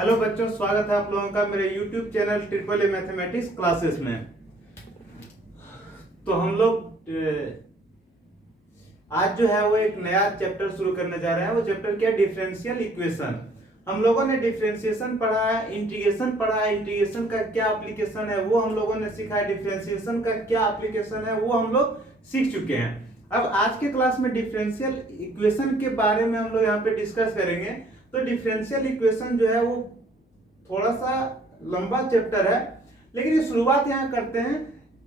Hello बच्चों, स्वागत है आप लोगों का मेरे YouTube channel triple A mathematics classes में। तो हम लोग आज जो है वो एक नया चैप्टर शुरू करने जा रहे हैं। वो चैप्टर क्या है? Differential equation. हम लोगों ने डिफरेंशिएशन पढ़ा है, इंटीग्रेशन पढ़ा है, इंटीग्रेशन का क्या एप्लीकेशन है वो हम लोगों ने सीखा है, डिफरेंशिएशन का क्या एप्लीकेशन है वो हम लोग सीख चुके हैं। अब आज के क्लास में डिफरेंशियल इक्वेशन के बारे में हम लोग यहाँ पे डिस्कस करेंगे। तो डिफरेंशियल इक्वेशन जो है वो थोड़ा सा लंबा चैप्टर है, लेकिन ये शुरुआत यहाँ करते हैं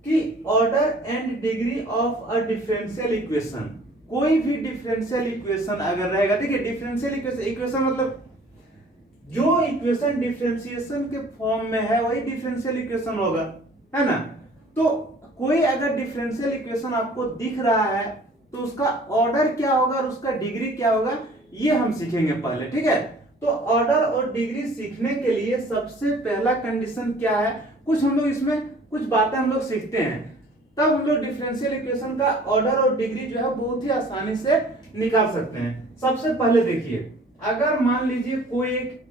कि order and degree of a differential equation. कोई भी डिफरेंशियल इक्वेशन अगर रहेगा, देखिए डिफरेंशियल इक्वेशन मतलब जो इक्वेशन डिफरेंशिएशन के फॉर्म में है वही डिफरेंशियल इक्वेशन होगा, है ना। तो कोई अगर डिफरेंशियल इक्वेशन आपको दिख रहा है तो उसका ऑर्डर क्या होगा और उसका डिग्री क्या होगा ये हम सीखेंगे पहले, ठीक है। तो ऑर्डर और डिग्री सीखने के लिए सबसे पहला कंडीशन क्या है, कुछ हम लोग इसमें कुछ बातें हम लोग सीखते हैं, तब हम लोग डिफरेंशियल इक्वेशन का ऑर्डर और डिग्री जो है बहुत ही आसानी से निकाल सकते हैं। सबसे पहले देखिए, अगर मान लीजिए कोई एक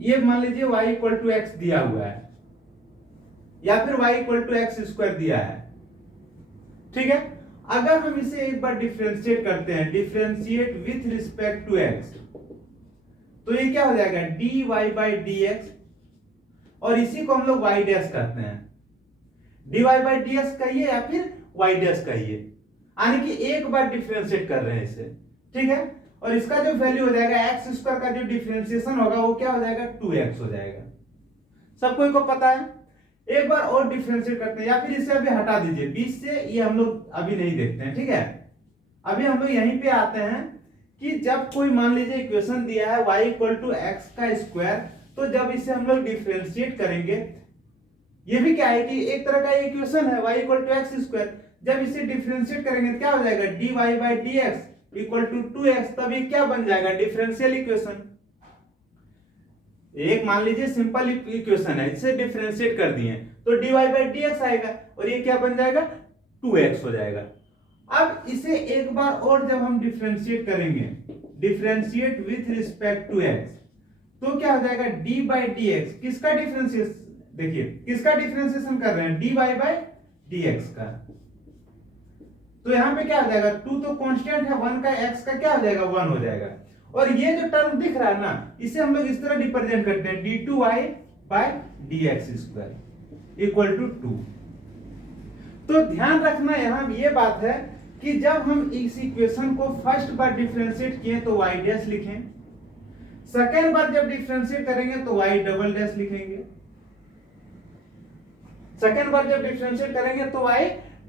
ये मान लीजिए y इक्वल टू एक्स दिया हुआ है या फिर y equal to x square दिया है, ठीक है। अगर हम इसे एक बार डिफरेंशिएट करते हैं, differentiate with respect to x, तो ये क्या हो जाएगा dy बाई dx, और इसी को हम लोग y डैश कहते हैं। dy बाई dx कहिए या फिर y डैश कहिए, यानी कि एक बार डिफरेंशिएट कर रहे हैं इसे, ठीक है। और इसका जो वैल्यू हो जाएगा एक्स स्क्वायर का जो डिफरेंशिएशन होगा वो क्या हो जाएगा 2x हो जाएगा। सबको को पता है। एक बार और डिफरेंशिएट करते हैं, या फिर इसे अभी हटा दीजिए बीच से, ये हम लोग अभी नहीं देखते हैं, ठीक है। अभी हम लोग यहीं पे आते हैं कि जब कोई मान लीजिए इक्वेशन दिया है y इक्वल टू एक्स का स्क्वायर, तो जब इसे हम लोग डिफरेंशिएट करेंगे, ये भी क्या है कि एक तरह का इक्वेशन है y equal to x square, जब इसे डिफरेंशिएट करेंगे तो क्या हो जाएगा dy by dx equal to 2x, तब ये क्या बन जाएगा डिफरेंशियल इक्वेशन। एक मान लीजिए सिंपल इक्वेशन है, इसे डिफरेंशिएट कर दिए तो dy बाई dx आएगा और ये क्या बन जाएगा 2x हो जाएगा। अब इसे एक बार और जब हम डिफरेंशिएट करेंगे, differentiate with respect to x, तो क्या हो जाएगा d बाई dx, किसका डिफरेंशिएशन, देखिए किसका डिफरेंशिएशन कर रहे हैं dy बाई dx का, तो यहां पे क्या हो जाएगा 2 तो कांस्टेंट है, 1 का x का क्या हो जाएगा 1 हो जाएगा। और ये जो टर्म दिख रहा है ना, इसे हम लोग इस तरह रिप्रेजेंट करते हैं d2y by dx square equal to 2। तो ध्यान रखना यहां ये बात है कि जब हम इस इक्वेशन को फर्स्ट बार डिफरेंशिएट किए तो y डैश लिखें, सेकेंड बार जब डिफरेंशिएट करेंगे तो y डबल डैश लिखेंगे, सेकेंड बार जब डिफरेंशिएट करेंगे तो y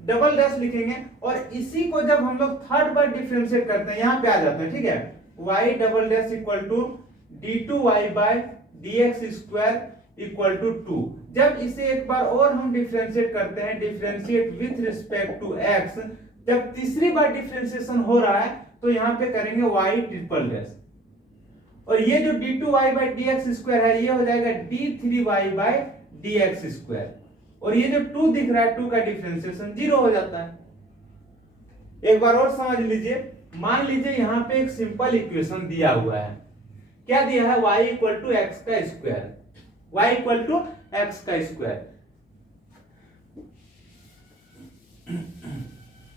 डबल डैश लिखेंगे, और इसी को जब हम लोग थर्ड बार डिफरेंशिएट करते हैं यहां पे आ जाते हैं, ठीक है। y double dash equal to d2y by dx square equal to 2। जब इसे एक बार और हम डिफरेंशिएट करते हैं, differentiate with respect to x, जब तीसरी बार डिफरेंशिएशन हो रहा है तो यहां पे करेंगे y ट्रिपल डैश, और ये जो d2y बाय dx स्क्वायर है ये हो जाएगा d3y बाय dx स्क्वायर, और ये जो 2 दिख रहा है 2 का डिफरेंशिएशन 0 हो जाता है। एक बार और समझ लीजिए, मान लीजिए यहां पे एक सिंपल इक्वेशन दिया हुआ है, क्या दिया है y इक्वल टू एक्स का square, y equal to x का स्क्वायर।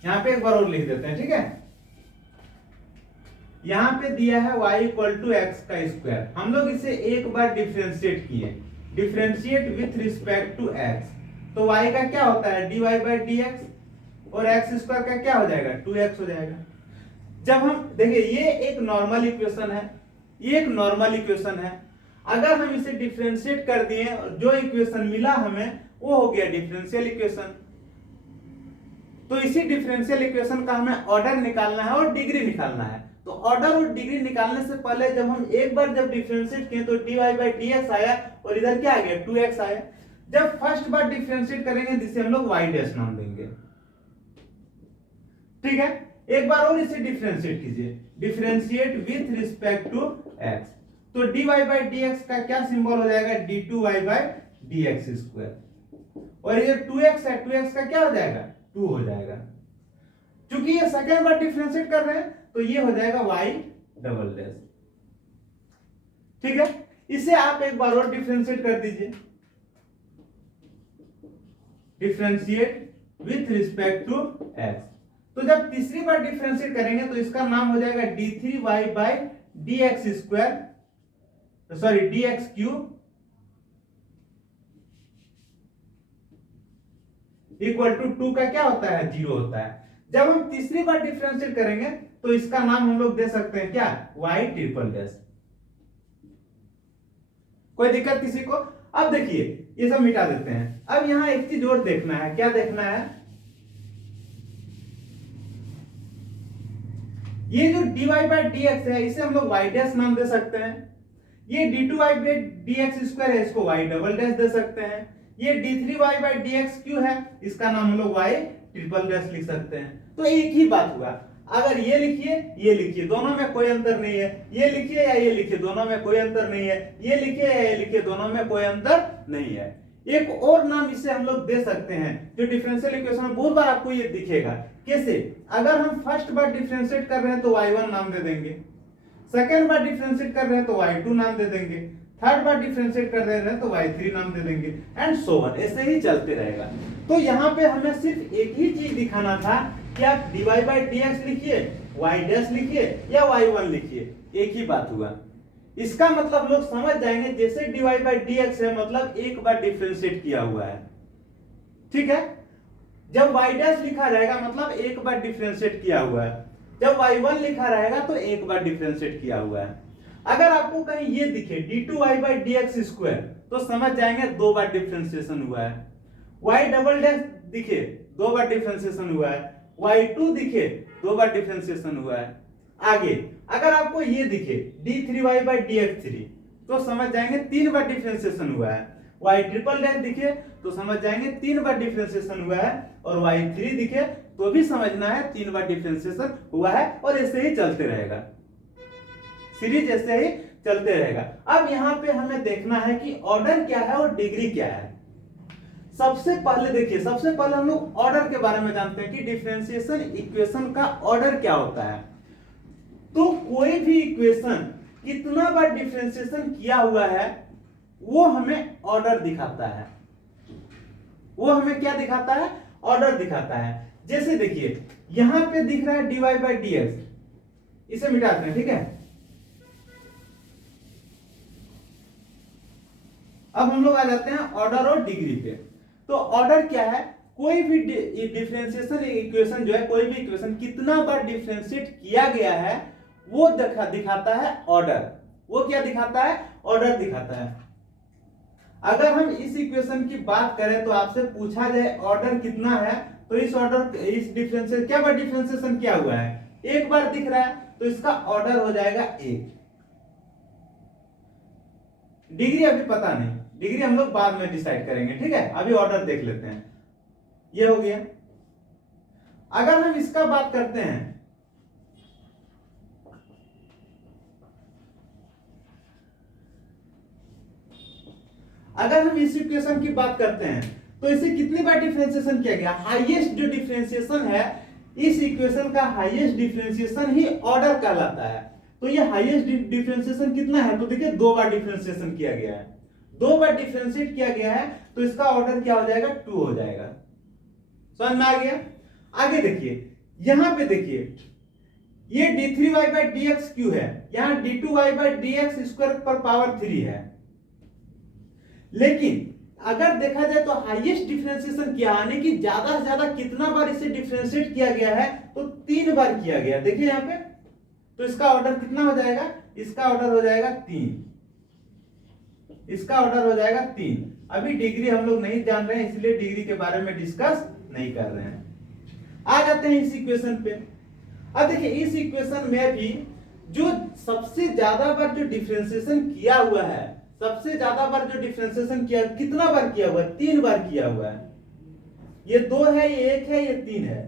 यहां पे एक बार और लिख देते हैं, ठीक है। यहां पे दिया है y इक्वल टू एक्स का स्क्वायर, हम लोग इसे एक बार डिफरेंशिएट किए, differentiate with respect to x, तो y का क्या होता है dy बाई dx, और x स्क्वायर का क्या हो जाएगा 2x हो जाएगा। जब हम देखिए ये एक नॉर्मल इक्वेशन है, ये एक नॉर्मल इक्वेशन है, अगर हम इसे डिफरेंशिएट कर दिए जो इक्वेशन मिला हमें वो हो गया डिफरेंशियल इक्वेशन। तो इसी डिफरेंशियल इक्वेशन का हमें ऑर्डर निकालना है और डिग्री निकालना है। तो ऑर्डर और डिग्री निकालने से पहले जब हम एक बार जब डिफरेंशिएट किए तो dy बाई dx आया और इधर क्या आ गया 2x आया। जब फर्स्ट बार डिफरेंशिएट करेंगे जिसे हम लोग y डैश नाम देंगे, ठीक है। एक बार और इसे डिफरेंशिएट कीजिए, differentiate with respect to x, तो dy बाई dx का क्या सिंबल हो जाएगा d2y बाई dx स्क्वायर, और ये 2x है 2x का क्या हो जाएगा 2 हो जाएगा। क्योंकि ये सेकंड बार डिफरेंशिएट कर रहे हैं तो ये हो जाएगा y डबल डैश, ठीक है, इसे आप एक बार और डिफरेंशिएट कर दीजिए, differentiate with respect to x. तो जब तीसरी बार डिफरेंशिएट करेंगे तो इसका नाम हो जाएगा d3y by d x square, sorry d x cube equal to 2 का क्या होता है, 0 होता है। जब हम तीसरी बार डिफरेंशिएट करेंगे तो इसका नाम हम लोग दे सकते हैं क्या, y ट्रिपल डैश। कोई दिक्कत किसी को? अब देखिए ये सब मिटा देते हैं। अब यहां एक चीज और देखना है, क्या देखना है, ये जो dy बाई डी एक्स है इसे हम लोग y डैश नाम दे सकते हैं। ये d2y by d x square है, इसको y डबल डैश दे सकते हैं। ये d3y by d x Q है, इसका नाम हम लोग y ट्रिपल डैश लिख सकते हैं। तो एक ही बात हुआ, अगर ये लिखिए ये लिखिए, दोनों में कोई अंतर नहीं है, ये लिखिए या ये लिखिए, दोनों में कोई अंतर नहीं है, ये लिखिए या ये लिखिए, दोनों में कोई अंतर नहीं है। एक और नाम इसे हम लोग दे सकते हैं जो डिफरेंशियल इक्वेशन में बहुत बार आपको ये दिखेगा। कैसे? अगर हम फर्स्ट बार डिफरेंशिएट कर रहे हैं तो y1 नाम दे देंगे, सेकेंड बार डिफरेंशिएट कर रहे हैं तो y2 नाम दे देंगे, थर्ड बार डिफरेंशिएट कर रहे हैं तो y3 नाम दे देंगे, एंड सो ऑन, ऐसे ही चलते रहेगा। तो यहाँ पे हमें सिर्फ एक ही चीज दिखाना था कि आप dy बाई डी एक्स लिखिए, y डैश लिखिए या y1 लिखिए, एक ही बात हुआ। इसका मतलब लोग समझ जाएंगे जैसे dy बाई डी एक्स है मतलब एक बार डिफरेंशिएट किया हुआ है, ठीक है। जब y डैश लिखा रहेगा मतलब एक बार डिफरेंशिएट किया हुआ है, जब y1 लिखा रहेगा तो एक बार डिफरेंशिएट किया हुआ है। अगर आपको कहीं ये दिखे d2y by d x square तो समझ जाएंगे दो बार डिफरेंशिएशन हुआ है। y डबल डैश दिखे दो बार डिफरेंशिएशन हुआ है, y2 दिखे दो बार डिफरेंशिएशन हुआ है। आगे अगर आपको ये दिखे d3y by d x three तो समझ जाएंगे तीन बार डिफरेंशिएशन हुआ है, y ट्रिपल डैश दिखे तो समझ जाएंगे तीन बार डिफरेंशिएशन हुआ है, और y3 दिखे तो भी समझना है तीन बार डिफरेंशिएशन हुआ है, और ऐसे ही चलते रहेगा, सीरीज ऐसे ही चलते रहेगा। अब यहाँ पे हमें देखना है कि ऑर्डर क्या है और डिग्री क्या है। सबसे पहले देखिए, सबसे पहले हम लोग ऑर्डर के बारे में जानते हैं कि डिफरेंशिएशन इक्वेशन का ऑर्डर क्या होता है। तो कोई भी इक्वेशन कितना बार डिफरेंशिएशन किया हुआ है वो हमें ऑर्डर दिखाता है, वो हमें क्या दिखाता है, ऑर्डर दिखाता है। जैसे देखिए यहां पे दिख रहा है dy बाई डी एक्स, इसे मिटाते हैं, ठीक है। अब हम लोग आ जाते हैं ऑर्डर और डिग्री पे। तो ऑर्डर क्या है, कोई भी डिफरेंशिएशन इक्वेशन जो है, कोई भी इक्वेशन कितना बार डिफरेंशिएट किया गया है वो दिखाता है ऑर्डर। वो क्या दिखाता है, ऑर्डर दिखाता है। अगर हम इस इक्वेशन की बात करें तो आपसे पूछा जाए ऑर्डर कितना है, तो इस ऑर्डर इस डिफरेंशिएशन क्या बार डिफरेंशिएशन किया हुआ है, एक बार दिख रहा है तो इसका ऑर्डर हो जाएगा एक। डिग्री अभी पता नहीं, डिग्री हम लोग बाद में डिसाइड करेंगे, ठीक है। अभी ऑर्डर देख लेते हैं, ये हो गया। अगर हम इसका बात करते हैं, अगर हम इस इक्वेशन की बात करते हैं तो इसे कितनी बार डिफरेंशिएशन किया गया, हाईएस्ट जो डिफरेंशिएशन है इस इक्वेशन का हाईएस्ट डिफरेंशिएशन ही ऑर्डर कहलाता है। तो ये हाईएस्ट डिफरेंशिएशन कितना है, तो देखिए दो बार डिफरेंशिएशन किया गया है, दो बार डिफरेंशिएट किया गया है, तो इसका ऑर्डर क्या हो जाएगा, 2 हो जाएगा। समझ में आ गया। आगे देखिए, यहां पे देखिए ये d3y by d x Q है, यहां d2y by d x square पर पावर 3 है। लेकिन अगर देखा जाए तो हाईएस्ट डिफरेंशिएशन किया, यानी कि ज्यादा से ज्यादा कितना बार इसे डिफरेंशिएट किया गया है, तो 3 बार किया गया। देखिए यहां पे, तो इसका ऑर्डर कितना हो जाएगा, इसका ऑर्डर हो जाएगा 3, इसका ऑर्डर हो जाएगा 3। अभी डिग्री हम लोग नहीं जान रहे हैं इसलिए डिग्री के बारे में डिस्कस नहीं कर रहे हैं। आ जाते हैं इस इक्वेशन पे। अब देखिए इस इक्वेशन में भी जो सबसे ज्यादा बार जो डिफरेंशिएशन किया हुआ है, सबसे ज्यादा बार जो डिफरेंशिएशन किया, कितना बार किया हुआ है, 3 बार किया हुआ है। ये 2 है, ये 1 है, ये 3 है।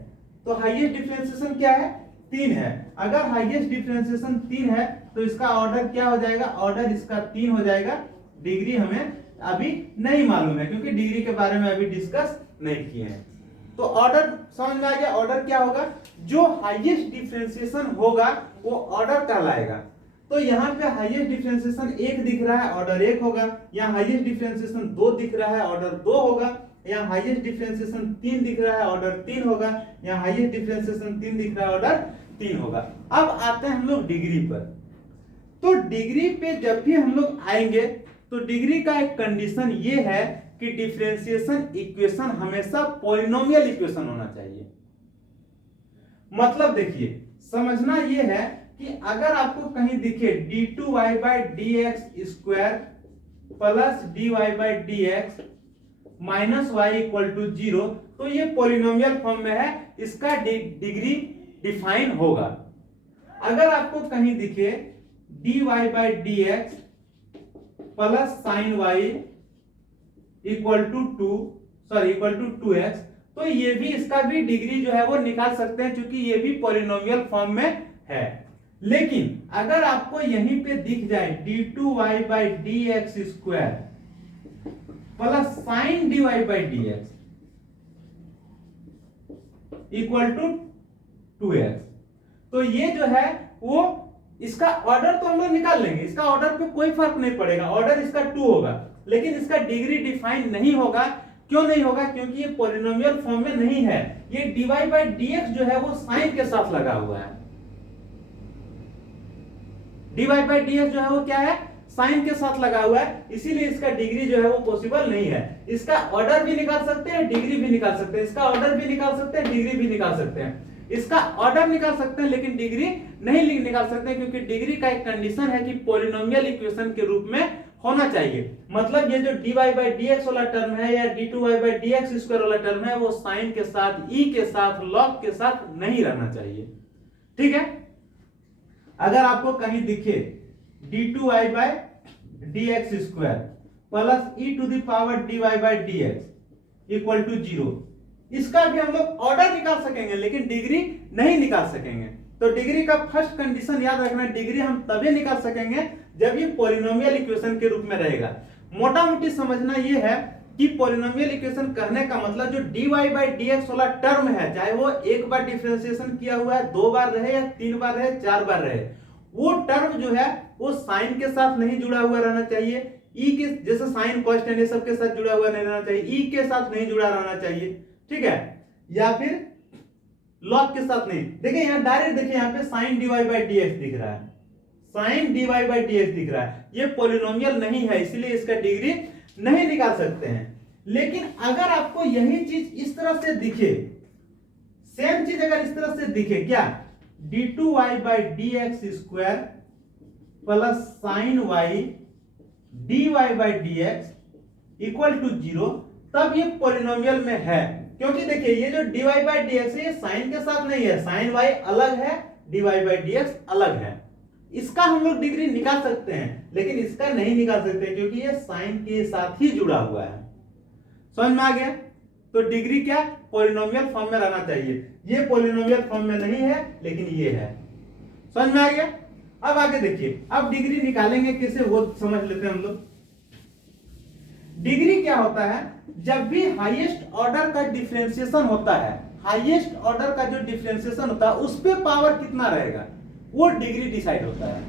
तो हाईएस्ट डिफरेंशिएशन क्या है, 3 है। अगर हाईएस्ट डिफरेंशिएशन 3 है तो इसका ऑर्डर क्या हो जाएगा, ऑर्डर इसका 3 हो जाएगा। डिग्री हमें अभी नहीं मालूम है क्योंकि डिग्री के बारे में अभी डिस्कस नहीं किए हैं। तो ऑर्डर समझ में आ गया, ऑर्डर क्या होगा, जो हाईएस्ट डिफरेंशिएशन होगा वो ऑर्डर कहलाएगा। तो यहाँ पे हाईएस्ट डिफरेंशिएशन 1 दिख रहा है, ऑर्डर 1 होगा। यहाँ हाईएस्ट डिफरेंशिएशन 2 दिख रहा है, ऑर्डर 2 होगा। यहाँ हाईएस्ट डिफरेंशिएशन 3 दिख रहा है, ऑर्डर 3 होगा। यहाँ हाईएस्ट डिफरेंशिएशन 3 दिख रहा है, ऑर्डर 3 होगा। अब आते हैं हम लोग डिग्री पर। तो डिग्री पे जब भी हम लोग आएंगे तो डिग्री का एक कंडीशन ये है कि डिफरेंशिएशन इक्वेशन हमेशा पॉलिनोमियल इक्वेशन होना चाहिए। मतलब देखिए, समझना ये है कि अगर आपको कहीं दिखे d2y/dx² plus dy/dx minus y equal to 0, तो ये पॉलिनोमियल फॉर्म में है, इसका डिग्री डिफाइन होगा। अगर आपको कहीं दिखे dy/dx plus sine y equal to 2x, तो ये भी, इसका भी डिग्री जो है वो निकाल सकते हैं, क्योंकि ये भी पॉलिनोमियल फॉर्म में है। लेकिन अगर आपको यहीं पे दिख जाए d2y/dx² plus sign dy/dx equal to 2x, तो ये जो है वो, इसका ऑर्डर तो हम लोग निकाल लेंगे, इसका ऑर्डर पे कोई फर्क नहीं पड़ेगा, ऑर्डर इसका 2 होगा, लेकिन इसका डिग्री डिफाइन नहीं होगा। क्यों नहीं होगा? क्योंकि ये पॉलिनोमियल फॉर्म में नहीं है। ये dy/dx जो है वो साइन के साथ लगा हुआ है। dy/dx जो है वो क्या है? साइन के साथ लगा हुआ है, इसीलिए इसका डिग्री जो है वो पॉसिबल नहीं है। इसका ऑर्डर भी निकाल सकते हैं, डिग्री भी निकाल सकते हैं, इसका ऑर्डर भी निकाल सकते हैं, डिग्री भी निकाल सकते हैं। इसका ऑर्डर निकाल सकते हैं लेकिन डिग्री नहीं निकाल सकते, क्योंकि डिग्री का एक कंडीशन है कि पॉलिनोमियल इक्वेशन के रूप में होना चाहिए। मतलब ये जो dy/dx वाला टर्म है या d2y/dx² वाला टर्म है, वो साइन के साथ, e के साथ, लॉग के साथ नहीं रहना चाहिए। ठीक है? अगर आपको कहीं दिखे d2y/dx² plus e⁻dy/dx equal to 0, इसका भी हम लोग ऑर्डर निकाल सकेंगे लेकिन डिग्री नहीं निकाल सकेंगे। तो डिग्री का फर्स्ट कंडीशन याद रखना, डिग्री हम तभी निकाल सकेंगे जब ये पॉलिनोमियल इक्वेशन के रूप में रहेगा। मोटा मोटी समझना ये है कि पॉलिनोमियल इक्वेशन कहने का मतलब जो dy/dx वाला टर्म है, चाहे वो एक बार डिफरेंशिएशन किया हुआ है, 2 बार रहे या 3 बार रहे, 4 बार रहे, वो टर्म जो है वो साइन के साथ नहीं जुड़ा हुआ रहना चाहिए, ई के, जैसे साइन कांस्टेंट ये सब के साथ जुड़ा हुआ नहीं रहना चाहिए, ई के साथ नहीं जुड़ा रहना चाहिए। ठीक है? या फिर लॉग के साथ नहीं। देखिए यहाँ डायरेक्ट, देखिए यहाँ पे साइन dy/dx दिख रहा है, साइन dy/dx दिख रहा है, ये पॉलिनोमियल नहीं है, इसीलिए इसका डिग्री नहीं निकाल सकते हैं। लेकिन अगर आपको यही चीज इस तरह से दिखे, सेम चीज अगर इस तरह से दिखे, क्या d2y/dx² plus sine y dy/dx equal to 0, तब ये पॉलिनोमियल में है। क्योंकि देखिए ये जो dy/dx है ये साइन के साथ नहीं है, साइन y अलग है, dy/dx अलग है। इसका हम लोग डिग्री निकाल सकते हैं लेकिन इसका नहीं निकाल सकते क्योंकि ये साइन के साथ ही जुड़ा हुआ है। समझ में आ गया? तो डिग्री क्या? पॉलिनोमियल फॉर्म में रहना चाहिए। ये पॉलिनोमियल फॉर्म में नहीं है लेकिन ये है। समझ में आ गया? अब आगे देखिए, अब डिग्री निकालेंगे कैसे वो समझ लेते हैं हम लोग। डिग्री क्या होता है? जब भी हाईएस्ट ऑर्डर का डिफरेंशिएशन होता है, हाईएस्ट ऑर्डर का जो डिफरेंशिएशन होता है उस पे पावर कितना रहेगा वो डिग्री डिसाइड होता है।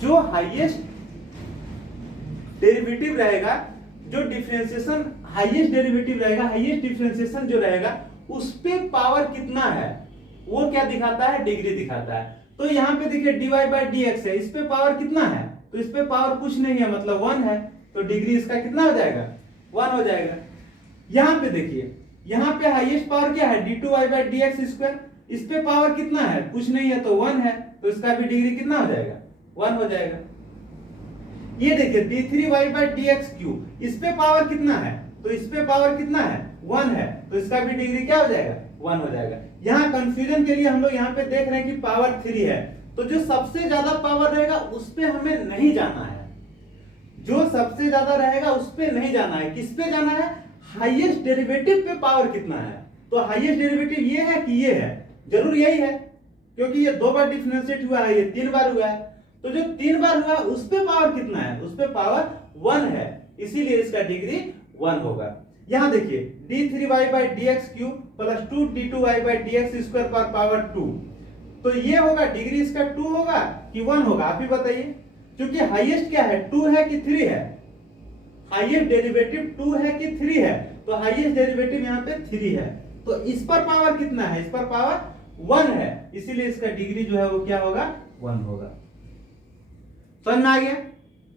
जो हाईएस्ट डेरिवेटिव रहेगा, जो डिफरेंशिएशन हाईएस्ट डेरिवेटिव रहेगा, हाईएस्ट डिफरेंशिएशन जो रहेगा उस पे पावर कितना है वो क्या दिखाता है? डिग्री दिखाता है। तो यहाँ पे देखिए dy/dx है, इस पे पावर कितना है? तो इस पे पावर कुछ नहीं है, मतलब 1 है, तो डिग्री इसका कितना हो जाएगा? 1 हो जाएगा। यहाँ पे देखिए, यहाँ पे हाईएस्ट पावर क्या है? d2y/dx², इस पे पावर कितना है? कुछ नहीं है, तो 1 है, तो इसका भी डिग्री कितना हो जाएगा? 1 हो जाएगा। ये देखिए d3y/dx³, इस पे पावर कितना है? तो इस पे पावर कितना है? 1 है, तो इसका भी डिग्री क्या हो जाएगा? 1 हो जाएगा। यहाँ कंफ्यूजन के लिए हम लोग यहाँ पे देख रहे हैं कि पावर 3 है, तो जो सबसे ज्यादा पावर रहेगा उस पे हमें नहीं जाना है, जो सबसे ज्यादा रहेगा उस पे नहीं जाना है। किस पे जाना है? हाईएस्ट डेरिवेटिव पे पावर कितना है। तो हाईएस्ट डेरिवेटिव ये है कि ये है, जरूर यही है, क्योंकि ये 2 बार डिफरेंशिएट हुआ है, ये 3 बार हुआ है, तो जो 3 बार हुआ उस पे पावर कितना है? उस पे पावर 1 है, इसीलिए इसका डिग्री 1 होगा। यहां देखिए d3y/dx³ प्लस 2d2y/dx² पर पावर 2, तो ये होगा डिग्री इसका 2 होगा कि 1 होगा, आप ही बताइए। क्योंकि हाईएस्ट क्या है, 2 है कि 3 है? हाईएस्ट डेरिवेटिव 2 है कि 3 है? तो हाईएस्ट डेरिवेटिव यहाँ पे 3 है। तो इस पर पावर कितना है, इस पर पावर 1 है, इसीलिए इसका डिग्री जो है वो क्या होगा, 1 होगा। समझ में आ गया?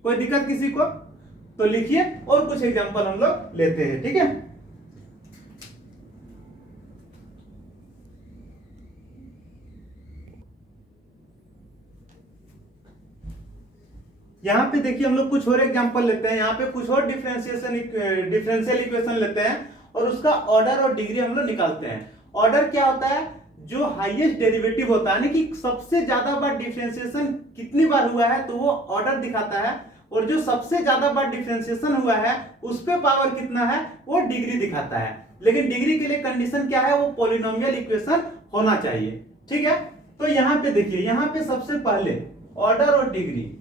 कोई दिक्कत किसी को? तो लिखिए और कुछ एग्जांपल हम लोग लेते हैं, ठीक है। यहाँ पे देखिए हम लोग कुछ और एग्जांपल लेते हैं, यहाँ पे कुछ और डिफरेंशियल इक्वेशन लेते हैं और उसका ऑर्डर और डिग्री हम लोग निकालते हैं। ऑर्डर क्या होता है, जो हाईएस्ट डेरिवेटिव होता है ना, कि सबसे ज्यादा बार डिफरेंशिएशन कितनी बार हुआ है तो वो ऑर्डर दिखाता है, और जो सबसे ज्यादा बार डिफरेंशिएशन हुआ है उस पे पावर कितना है वो डिग्री दिखाता है। लेकिन डिग्री के लिए कंडीशन क्या है, वो पॉलिनोमियल इक्वेशन होना चाहिए, ठीक है। तो यहाँ पे देखिए, यहाँ पे सबसे पहले ऑर्डर और डिग्री,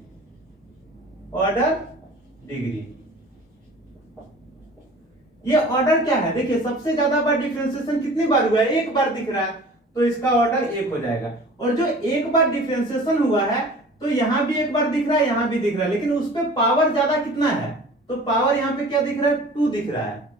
ऑर्डर डिग्री, ये ऑर्डर क्या है, देखिए सबसे ज्यादा बार डिफरेंशिएशन कितनी बार हुआ है, एक बार दिख रहा है, तो इसका ऑर्डर 1 हो जाएगा। और जो एक बार डिफरेंशिएशन हुआ है तो यहां भी एक बार दिख रहा है, यहां भी दिख रहा है, लेकिन उस पे पावर ज्यादा कितना है, तो पावर यहां पे क्या दिख रहा है, 2 दिख रहा है।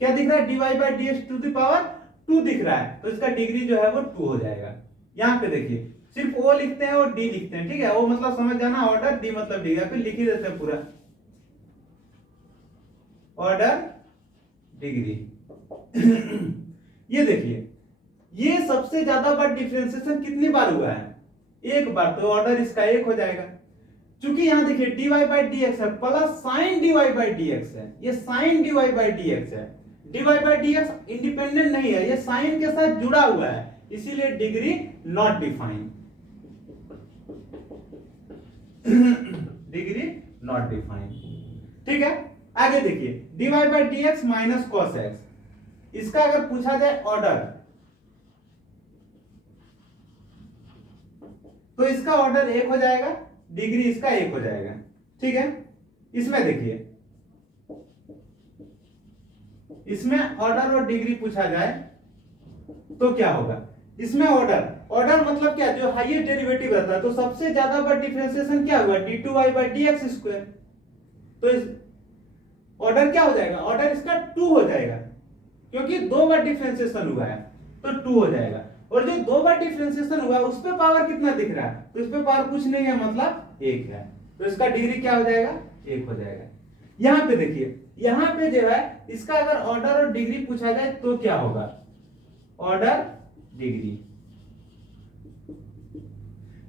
क्या दिख रहा है, dy/dx टू द पावर 2 दिख रहा है, तो इसका डिग्री जो है वो 2 हो जाएगा। यहां पे देखिए सिर्फ ओ लिखते हैं और डी लिखते हैं, ठीक है। ओ मतलब समझ जाना ऑर्डर, डी मतलब डिग्री, फिर लिख ही देते हैं पूरा ऑर्डर डिग्री। ये देखिए, ये सबसे ज्यादा बार डिफरेंशिएशन कितनी बार हुआ है, एक बार, तो ऑर्डर इसका 1 हो जाएगा। क्योंकि यहां देखिए dy/dx है प्लस साइन dy/dx है, ये साइन dy/dx है, dy/dx इंडिपेंडेंट नहीं है, ये साइन के साथ जुड़ा हुआ है, इसीलिए degree not defined, degree not defined, ठीक है। आगे देखिए dy/dx माइनस cos x, इसका अगर पूछा जाए ऑर्डर, तो इसका ऑर्डर 1 हो जाएगा, डिग्री इसका 1 हो जाएगा, ठीक है। इसमें देखिए, इसमें ऑर्डर और डिग्री पूछा जाए तो क्या होगा, इसमें ऑर्डर, ऑर्डर मतलब क्या, जो हाईएस्ट डेरिवेटिव रहता है, तो सबसे ज्यादा बार डिफरेंशिएशन क्या हुआ, d2y/dx², तो इस ऑर्डर क्या हो जाएगा, ऑर्डर इसका 2 हो जाएगा, क्योंकि 2 बार डिफरेंशिएशन हुआ है तो 2 हो जाएगा। और जो 2 बार डिफरेंशिएशन हुआ है उस पे पावर कितना दिख रहा है, तो इस पे पावर कुछ नहीं है, मतलब 1 है, तो इसका डिग्री क्या हो जाएगा, 1 हो जाएगा। यहां पे देखिए, यहां पे जो है इसका अगर ऑर्डर और डिग्री पूछा जाए तो क्या होगा, ऑर्डर डिग्री।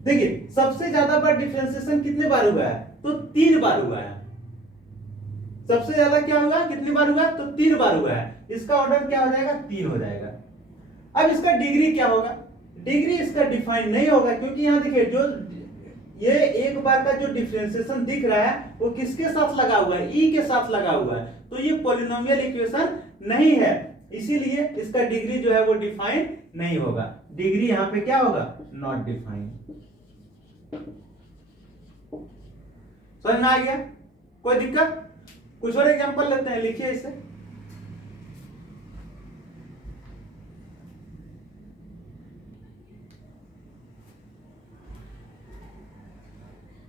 देखिए सबसे ज्यादा बार डिफरेंशिएशन कितने बार हुआ है, तो 3 बार हुआ है। सबसे ज्यादा क्या हुआ, कितनी बार हुआ, तो 3 बार हुआ है, इसका ऑर्डर क्या हो जाएगा, 3 हो जाएगा। अब इसका डिग्री क्या होगा, डिग्री इसका डिफाइन नहीं होगा, क्योंकि यहां देखिए जो ये एक बार का जो डिफरेंशिएशन दिख रहा है वो किसके साथ लगा हुआ है, ई के साथ लगा हुआ है, तो ये पॉलिनोमियल इक्वेशन नहीं है, इसीलिए इसका डिग्री जो है वो डिफाइन नहीं होगा, डिग्री यहां पे क्या होगा, नॉट डिफाइन। समझ में आ गया, कोई दिक्कत? कुछ और एग्जांपल लेते हैं, लिखिए इसे।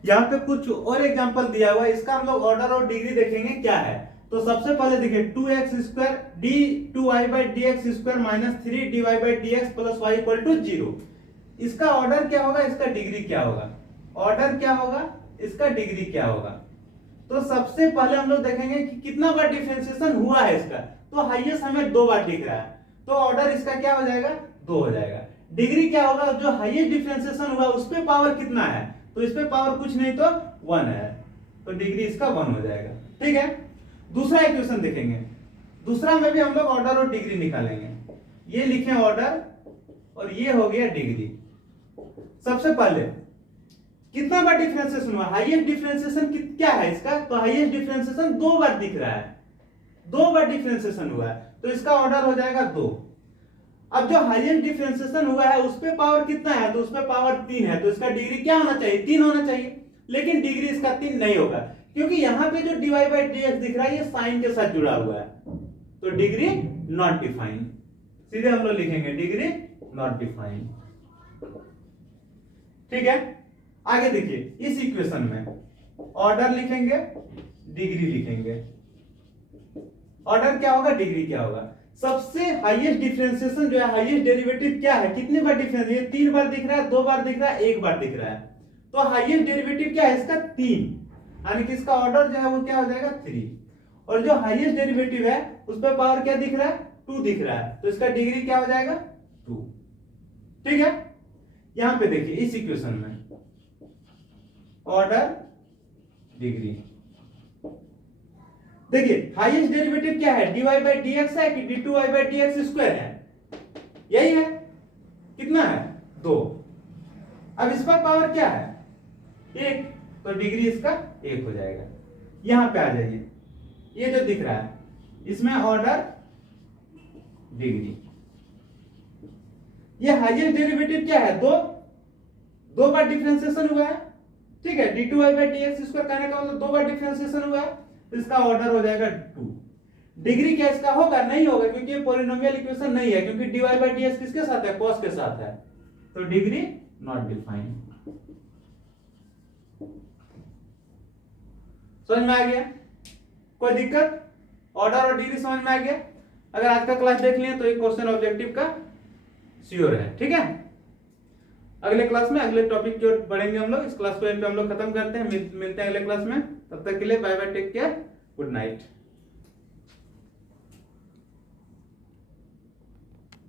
यहाँ पे कुछ और एग्जांपल दिया हुआ है, इसका हम लोग ऑर्डर और डिग्री देखेंगे क्या है। तो सबसे पहले देखिए 2x² d2y/dx² minus 3dy/dx plus y equal to 0, इसका ऑर्डर क्या होगा, इसका डिग्री क्या होगा, ऑर्डर क्या होगा, इसका डिग्री क्या होगा। तो सबसे पहले हम लोग देखेंगे कि कितना बार डिफरेंशिएशन हुआ है इसका, तो हाईएस्ट हमें 2 बार दिख रहा है, तो ऑर्डर इसका क्या हो जाएगा, 2 हो जाएगा। डिग्री क्या होगा, जो हाईएस्ट डिफरेंशिएशन हुआ उस पे पावर कितना है, तो इस पे पावर कुछ नहीं तो 1 है, तो डिग्री इसका 1 हो जाएगा, ठीक है। दूसरा इक्वेशन देखेंगे, दूसरा में भी हम लोग ऑर्डर और डिग्री निकालेंगे। ये लिखें ऑर्डर और ये हो गया डिग्री। सबसे पहले कितना बार डिफरेंशिएशन हुआ, हाईएस्ट डिफरेंशिएशन क्या है इसका, तो हाईएस्ट डिफरेंशिएशन 2 बार दिख रहा है, 2 बार डिफरेंशिएशन हुआ है, तो इसका ऑर्डर हो जाएगा 2। अब जो हाईएस्ट डिफरेंशिएशन हुआ है उस पे पावर कितना है, तो उस पे पावर 3 है, तो इसका डिग्री क्या होना चाहिए, 3 होना चाहिए, लेकिन डिग्री इसका 3 नहीं होगा, क्योंकि यहां पे जो dy/dx दिख रहा है ये साइन के साथ जुड़ा हुआ है, तो डिग्री नॉट डिफाइंड, सीधे हम लोग लिखेंगे डिग्री नॉट डिफाइंड। ठीक है, आगे देखिए इस इक्वेशन में ऑर्डर लिखेंगे, डिग्री लिखेंगे। ऑर्डर क्या होगा, डिग्री क्या होगा। सबसे हाईएस्ट डिफरेंशिएशन जो है, हाईएस्ट डेरिवेटिव क्या है, कितने बार डिफरेंस, ये 3 बार दिख रहा है, 2 बार दिख रहा है, 1 बार दिख रहा है। तो हाईएस्ट डेरिवेटिव क्या है इसका, 3, यानी कि इसका ऑर्डर जो है वो क्या हो जाएगा, 3। और जो हाईएस्ट डेरिवेटिव है उस पर पावर क्या दिख रहा है, 2 दिख रहा है, तो इसका डिग्री क्या हो जाएगा, 2। ठीक है, यहां पे देखिए इस इक्वेशन में ऑर्डर, डिग्री, देखिए हाईएस्ट डेरिवेटिव क्या है, dy बाई dx है कि d2y बाई dx स्क्वायर है, यही है, कितना है, 2। अब इस पर पावर क्या है, 1, तो डिग्री इसका 1 हो जाएगा। यहां पे आ जाइए, ये जो दिख रहा है इसमें ऑर्डर, डिग्री, ये हाईएस्ट डेरिवेटिव क्या है, 2 बार डिफरेंशिएशन हुआ है, ठीक है, d2y बाई dx स्क्वायर कहने का मतलब 2 बार डिफरेंशिएशन हुआ है, तो इसका ऑर्डर हो जाएगा 2। डिग्री क्या इसका होगा, नहीं होगा, क्योंकि ये पॉलिनोमियल इक्वेशन नहीं है, क्योंकि dy बाई dx किसके साथ है, cos के साथ है, तो डिग्री नॉट डिफाइंड। समझ में आ गया, कोई दिक्कत, ऑर्डर और डिग्री समझ में आ गया। अगर आज का क्लास देख लिया तो एक क्वेश्चन ऑब्जेक्टिव का श्योर है। ठीक है, अगले क्लास में अगले टॉपिक की ओर बढ़ेंगे हम लोग। इस क्लास को यहीं पे हम लोग खत्म करते हैं, मिलते हैं अगले क्लास में। तब तक के लिए bye bye, take care, good night.